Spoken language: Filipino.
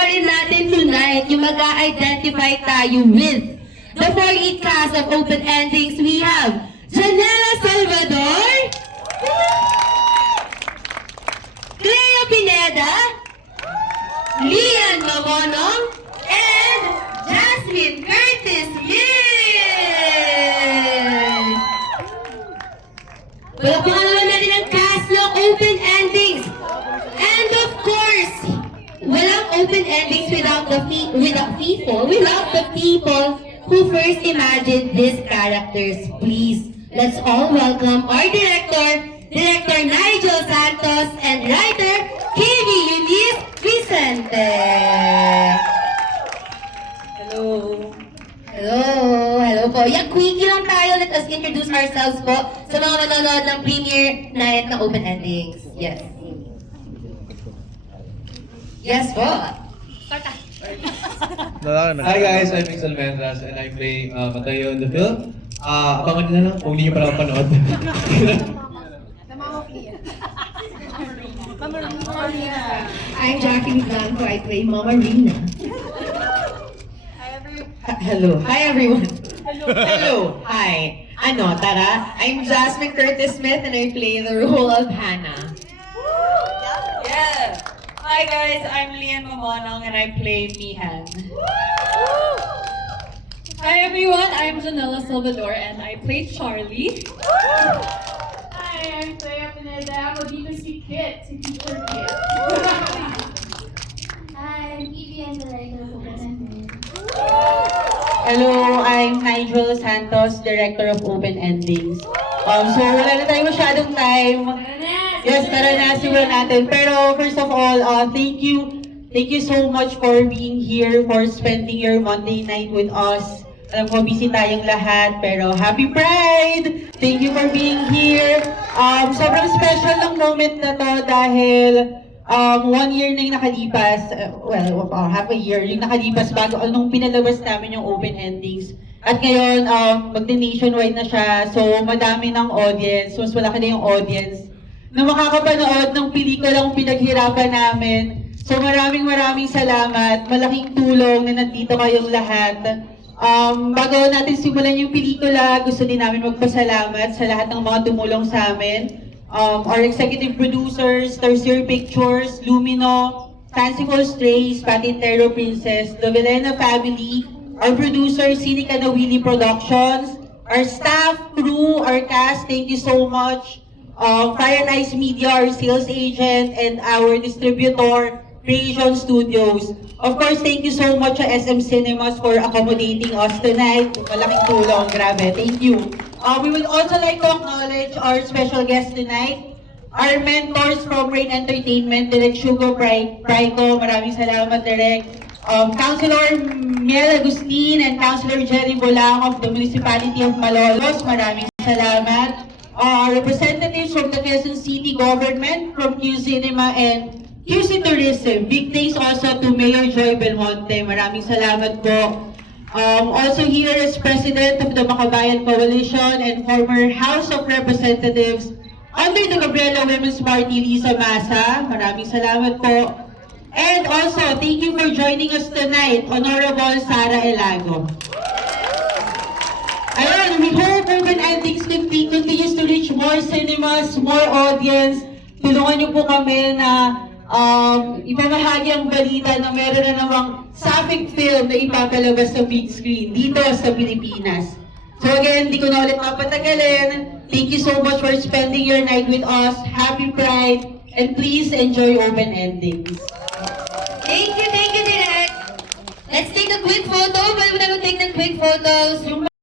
panoorin natin tonight yung mag-a-identify tayo with the 4E cast of Open Endings. We have Janela Salvador, Cleo Pineda, Lian Mamonong, and Jasmine Curtis Yee! Palakpakan naman natin ang cast ng Open Endings. And of course, walang Open Endings without the people who first imagined these characters. Please, let's all welcome our Director Nigel Santos, and writer KB Eunice Vicente. Hello po. Quickie lang tayo. Let us introduce ourselves po sa mga manonood ng premiere night ng Open Endings. Yes. Yes po. Hi guys, I'm Mix Almendras and I play Mateo in the film. Abangan nyo na lang kung hindi nyo pa lang panood. I'm Jackie Blanco. I play Mama Rina. Hi everyone. Hello. Hi. Tara. I'm Jasmine Curtis Smith and I play the role of Hannah. Yeah. Hi guys, I'm Lian Mamonong and I play Mihan. Hi everyone, I'm Janela Salvador and I play Charlie. Hi, I'm Cleo Pineda. I'm a B2C kid to teacher kid. Hi, I'm Evie and the writer of Open Endings. Hello, I'm Nigel Santos, Director of Open Endings. So wala na tayong masyadong time. Yes, tara na, simulan natin. Pero first of all, thank you. Thank you so much for being here, for spending your Monday night with us. Alam ko, busy tayong lahat, pero happy Pride! Thank you for being here. Sobrang special ng moment na to dahil 1 year na yung nakalipas, half a year yung nakalipas bago nung pinalabas namin yung Open Endings. At ngayon, magdi-nationwide na siya, so madami ng audience, mas malaki na yung audience na makakapanood ng pelikulang pinaghirapan namin. So maraming salamat, malaking tulong na nandito kayong lahat. Bago natin simulan yung pelikula, gusto din namin magpasalamat sa lahat ng mga tumulong sa amin. Our executive producers, Tertiary Pictures, Lumino, Fanciful Strays, Patintero Princess, the Villena family, our producer, Sinica Nawili Productions, our staff, crew, our cast, thank you so much. Fire and Ice Media, our sales agent, and our distributor, Creation Studios. Of course, thank you so much to SM Cinemas for accommodating us tonight. Malaking tulong, grabe. Thank you. We would also like to acknowledge our special guest tonight, our mentors from Rain Entertainment, Direk Shugo Praico. Maraming salamat, Direk. Councilor Miel Agustin and Councilor Jerry Bolang of the Municipality of Malolos. Maraming salamat. Representatives from the Quezon City Government, from Q Cinema and QC Tourism. Big thanks also to Mayor Joy Belmonte. Maraming salamat po. Also here is President of the Makabayan Coalition and former House of Representatives under the Gabriela Women's Party, Lisa Masa. Maraming salamat po. And also, thank you for joining us tonight, Honorable Sara Elago. Ayun, we hope Open Endings continues to reach more cinemas, more audience. Tulungan niyo po kami na ipamahagi ang balita na meron na namang Sapphic film na ipapalabas sa big screen dito sa Pilipinas. So again, di ko na ulit mapatagalin. Thank you so much for spending your night with us. Happy Pride, and please enjoy Open Endings. Thank you, Direk. Let's take a quick photo. Pwede mo naman take ng quick photos.